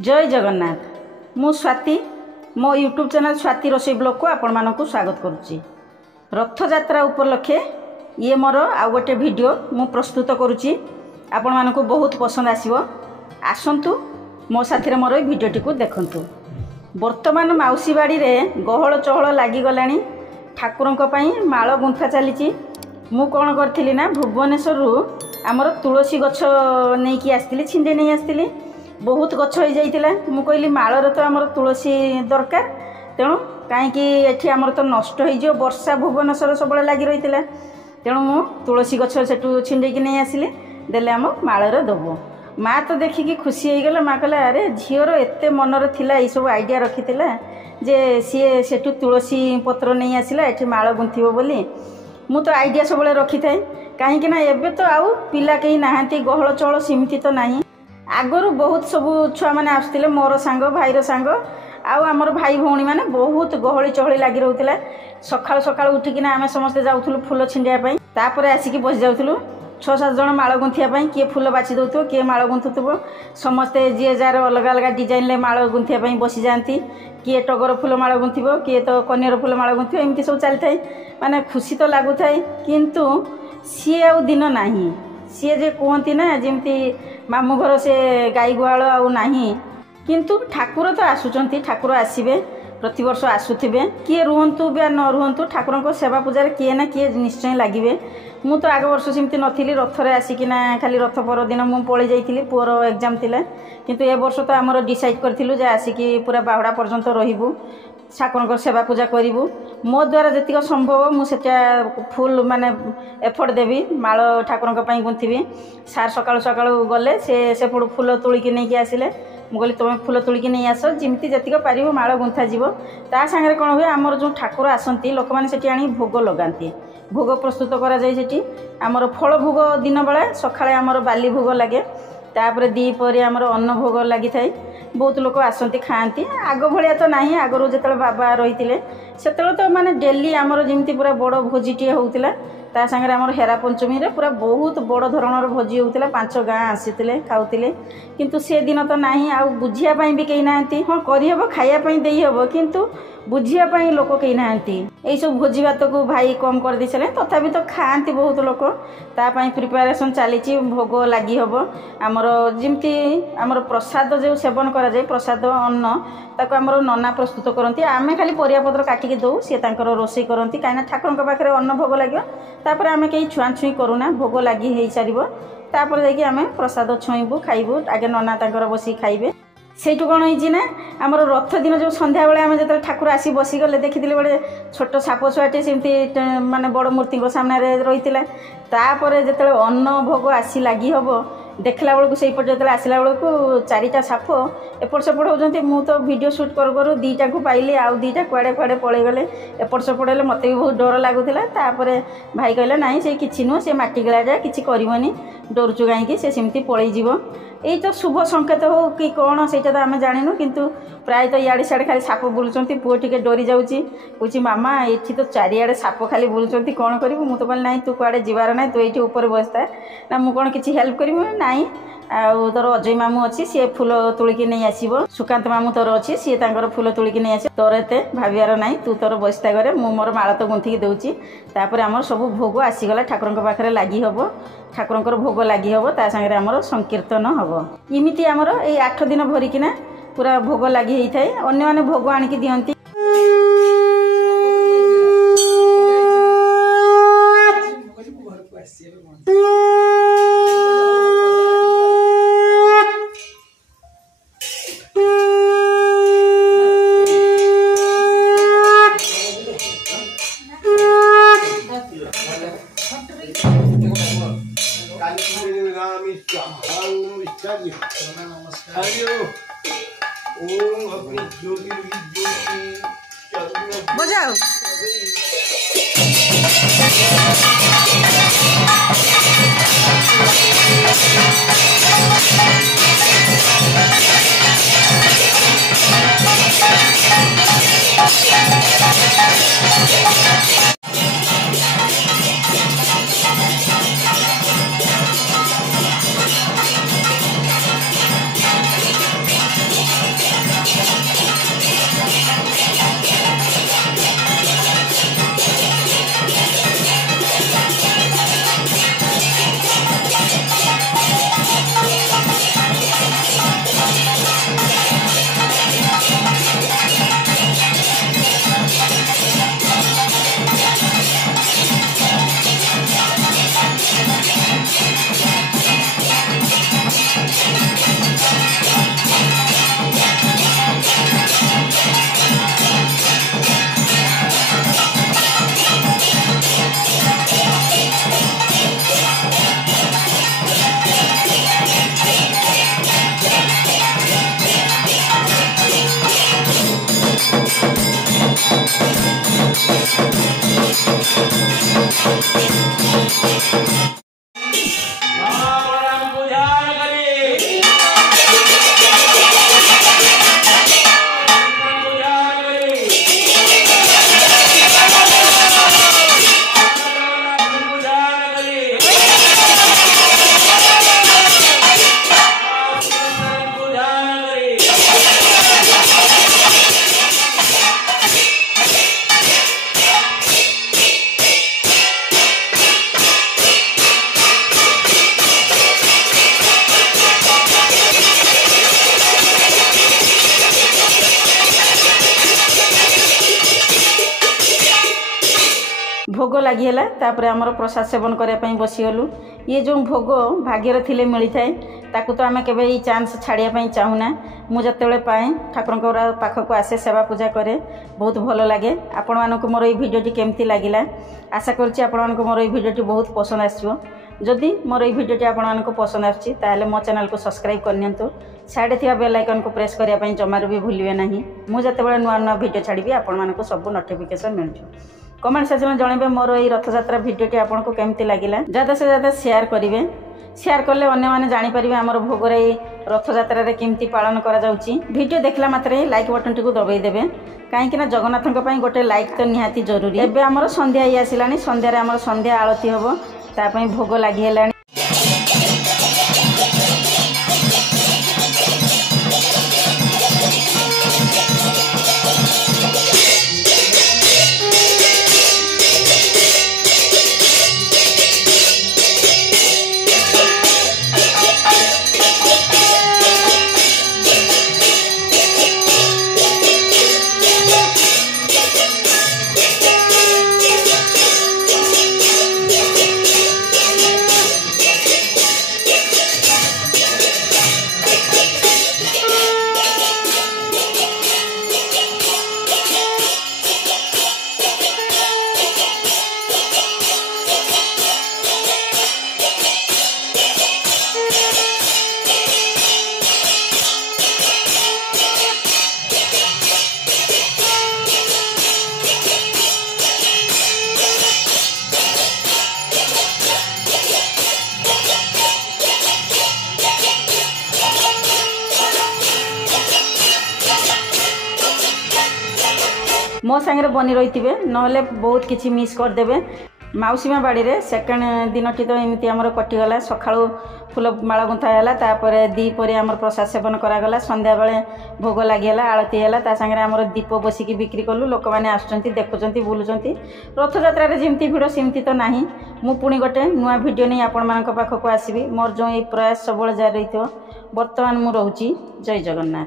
जय जगन्नाथ मु स्वाति मो यूट्यूब चैनल स्वाति रोषे ब्लॉग को आपण मानक स्वागत करुच्ची। रथ यात्रा उपलक्षे ये मोर आउ गोटे वीडियो मु प्रस्तुत करुच्ची। आपण मानक बहुत पसंद आसीबो। आसंतु मो साथी मोर वीडियोटी को देखंतु। वर्तमान माउसी बाड़ी रे गहल चहल लागी गलानी। ठाकुरंक पई माळ गुंथा चलीची। मु कोन करथिली ना भुवनेश्वर रु आमर तुलसी गछ नहीं कि आसथिली, छिंडे नहीं आसथिली। बहुत गछ हो जाइतिला। मु कहली माळर तो आमर तुलसी दरकार, तेणु कहीं एठी आमर तो नष्ट हो जो वर्षा भुवनेश्वर सब लगी रही। तेणु मु तुलसी गछ सेठू छिंडे की नहीं आसिली, देले आम माळर दबो। माँ तो देखिकी खुशी हो गला। माँ कहला अरे झीवर एत मनर थिला ये सब आइडिया रखी जे सी सेठू तुलसी पत्र नहीं आसिला एठी माळ गुंथिबो बोली। मु तो आइडिया सब रखी थाए कहीं ना एबे तो आउ पिला कहीं नहांती, गहल चहल सीमित तो नहीं। आगरू बहुत सबू छुआ मैंने आसुले, मोर सांग भाईर सांग आउ आमर भाई भौणी मैंने बहुत गहली चहली लगी रोला। सकाळ सकाळ उठिकिना आम समस्ते जाऊँ फुल छिंडिया तापर आसिकी बस जाऊँ 6-7 जन माळ गुंथिया किए फुल बाछि दउथो, किए माळ गुंथुथबो। समस्ते जी जार अलग अलग डिजाइन माळ गुंथिया बसी जाती। किए टगर फुल माळ गुंथिबो, किए तो कनियर फुल माळ गुंथिबो। एमती सब चली थाए, माने खुशी तो लगु थाए। किंतु सी आउ दिन नाही। सी जे कहती ना जमती मामू घर से गाई गुहाल आउ नाही। किंतु ठाकुर तो आसुचंती, ठाकुर आसीबे, प्रति वर्ष आसुथिबे। किए रुहंतु बा न रुहंतु ठाकुरंको सेवा पूजा किए ना किए निश्चय लागिबे। मु तो आग वर्ष सेमती नथिली, रथरे आसिकिना खाली रथ पर दिन मु पळी जाइतिली, पुअर एग्जाम थिला। किंतु ए वर्ष तो आमर डिसाइड करथिलु जे आसिकी पूरा बाहुडा पर्यंत रहिबु, ठाकुरंको सेवा पूजा करिबु। मो द्वारा जतिक संभव मु सेटा फुल माने एफर्ट देबी, माळ ठाकुरंको पई गुंथिबी। सार सकाळ सकाळ गले से पडु फुल तोळिकी नै कि आसिले। मु कहली तुम फुल तोळिकी नै आस, जिमती जतिक पारिबो माळ गुंथा जीवो। ता संगे कोन होय आमर जो ठाकुर आसंती लोक माने सेठी आनी भोग लगांती, भोग प्रस्तुत करा जाय। सेठी आमर फल भोग दिन बेला सकाळे आमर बाली भोग लागे, तापर दीपरे आमर अन्न भोग लागि थाए। बहुत लोक आसंती खाती। आग भलिया तो नहीं। आगरू जो बाबा रही से तो माने डेली आमर जमी पूरा बड़ भोजीटे होता। ता सागर आमर हेरा पंचमी रे पूरा बहुत बड़ धरणर भोजी होता। 5 गाँ आसीते खाऊले। किंतु से दिन तो नहीं। आ बुझियापाई भी कहीं ना। हाँ करहब, खायापाई देहब, किंतु बुझियापाई लोक कहीं ना। यही सब भोजी भात को भाई कम कर दे सारे, तथापि तो खाती बहुत लोक। तापाई प्रिपेरेसन चली भोग लगी हम। आमर जमती आमर प्रसाद जो सेवन करा जाए, प्रसाद अन्न ताको आमर नना प्रस्तुत करती। आमे खाली परिया पत्र काटिकी दऊ, सी तांकर रोषे करती। कहीं ठाकुर पाखे अन्न भोग लगे, तापर आमे कहीं छुआ छुई करूना। भोग लगी हो सार तापर जाकि आमे प्रसाद छुईबू, खाइबू। आगे नना तांकर बसी खाइबे। सेठू कौन होना आमर रथ दिन जो संध्या बेले आम जो ठाकुर आसी बसीगले देखी गोटे छोट साप छुआटे सेमती माने बड़ मूर्ति सामने रही। तापर जो अन्न भोग आसी लगी हम देखला बेलू से जो आसला बेलू 4टा साप एपट सेपट होती। मु तो वीडियो शूट करू करू 2टा को पाइली, आउ 2टा कुआड़े कुआड़े पलैगले। एपट सेपट हेल्ले मत भी बहुत डर लगुला। तापर भाई कहला नाई से किसी नुह, से माटी गला जाए किसी करनी, डरुचु कहीं से सेमती पलैज। यही तो शुभ संकेत हो कि कौन से तो आम जानू। किंतु प्राय तो इे सियाड़े खाली साप बुलूँ। पुओ टे डरी जाऊँगी, कौच मामा ये तो चारिड़े साप खाली बुलूँ, कौन करूँ। मुझे तो कहली ना तू कुआड़े जीवार ना, तू ये ऊपर बसता ना, मुझे कौन किसी हेल्प करी नाई। आउ तोर अजय मामू अच्छी, सी फुल तोलिकी नहीं आसब। सुकांत मामू तोर अच्छी, सी फुल तोलिकी नहीं आस। तोर एत भावियार ना, तू तोर बसता घरे, मु मोर माळ तो गुंथिकी दूची। तापर आमर सब भोग आसीगला, ठाकुर पाखे लगी हम। ठाकुर भोग लगी हम, ता सागे आमर संकीर्तन हम। इमिति आमर ये 8 दिन भरिकिना पूरा भोग लगी होता है। अन्य माने भोग आनिकी दियंती। बजाओ भोग लगिगला तापर आमर प्रसाद सेवन करने बसीगलु। ये जो भोग भाग्यर थिले मिली थाए ताकू तो आम के चान्स छाड़िया चाहूना। मुझे पाए ठाकुर पाखक आसे सेवा पूजा करे बहुत भल लगे। आपण मानक मोर ये भिडियोटी केमती लगिला आशा करुच्ची आपण मानक मोर ये भिडियोटी बहुत पसंद आसो। जदि मोर ये भिडियोटी आपण मानक पसंद आछी ताले मो चैनल को सब्सक्राइब करनियंतु। साइड थिया बेल आइकन को प्रेस करिया पई जमारू भी भूलिबे नाही। मु जते नुआ नुआ भिडियो छाड़बी आपण मानक सब नोटिफिकेशन मिलजो। कमेंट सेक्शन में जनइबे मोर ये रथ यात्रा भिडियोटी आपन को केमती लगिला। ज़्यादा से ज़्यादा शेयर करेंगे। शेयर कले अन्य माने जानि परिबे हमर भोगर ये रथ यात्रा रे केमती पालन करा जाउची। वीडियो देखला मात्रे लाइक बटन टी को दबाई देबे काहेकि ना जगन्नाथक पई गोटे लाइक तो निहाती जरूरी। एबे हमर संध्या ही आसिलानी। संध्या रे हमर संध्या आरती होबो ता पई भोग लागि हेलानी। मो सांगे बनी रही थे ना बहुत किसी मिस करदे। मौसीमा बाड़ी रे सेकेंड दिन टी तो एमती आमर कटिगला। सका फूल माला गुंथा है दीपर आम प्रसाद सेवन करागला। संध्या बेले भोग लगिगला आरती है सागर आम दीप बसिकी बिक्री कलु। लोक मैंने आसुँच देखुं बुलूँ। रथ यात्रा जमी भिड़ सेमती तो ना। मु पुणी गोटे नुआ भिडियो नहीं आपण मान पाखक आसबि। मोर जो ये प्रयास सब जारी रही। बर्तमान मु रोची। जय जगन्नाथ।